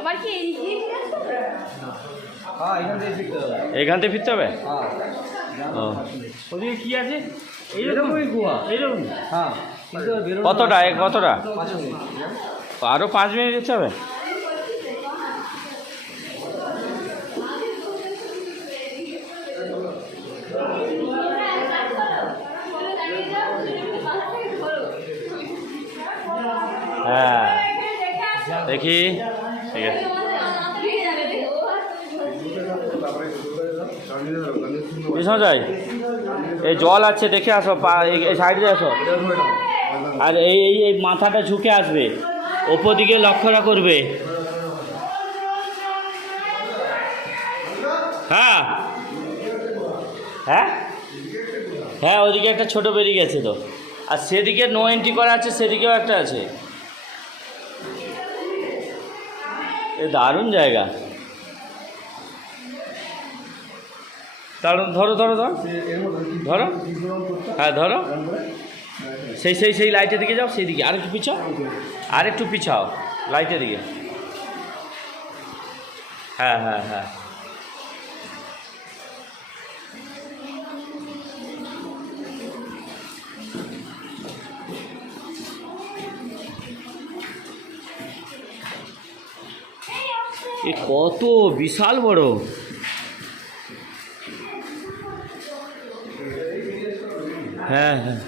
আবার কি? হ্যাঁ এখান থেকে ফিরতে হবে। হ্যাঁ। ওদিকে কি আছে? এরকমই গুহা এইরকম হ্যাঁ কতটা এ কতটা? আরও পাঁচ মিনিট। যেতে হবে? হ্যাঁ। দেখি। ঠিক আছে পিছনে যাই। এই জল আছে, দেখে আসো এই- সাইডে আসো। আর এই এই এই মাথাটা ঝুঁকে আসবে। ওপর দিকে লক্ষ্যটা করবে। হ্যাঁ। হ্যাঁ? হ্যাঁ ওদিকে একটা ছোট বেরিয়ে গেছে তো। আর সেদিকে নো এন্ট্রি করা আছে, সেদিকেও একটা আছে। এ দারুণ জায়গা। দারুণ, ধরো ধরো ধরো। ধরো। হ্যাঁ ধরো। সেই সেই সেই লাইটের দিকে যাও, সেই দিকে। আর একটু পিছাও। আর একটু পিছাও। লাইটের দিকে। হ্যাঁ হ্যাঁ হ্যাঁ। এ কত বিশাল বড়। হ্যাঁ হ্যাঁ।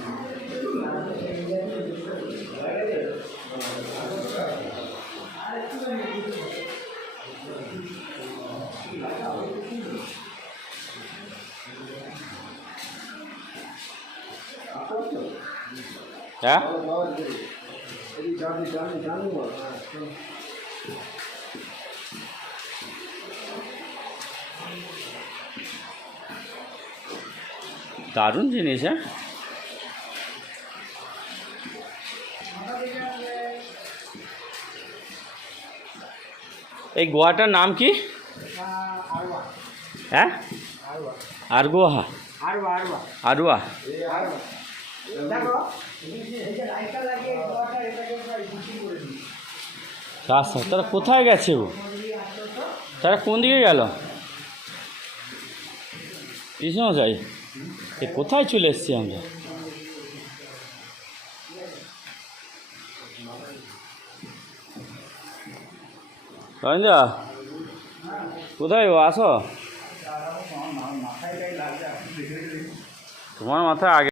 হ্যাঁ? দারুণ জিনিস হ্যাঁ? এই গোয়াটার নাম কি? হ্যাঁ? আরবা আরবা আরুয়া তারা কোথায় গেছে ও তারা কোন দিকে গেল? কৃষ্ণ যাই এ কোথায় চলে এসছি আমরা? রঞ্জা কোথায় আসো। তোমার মাথায় আগে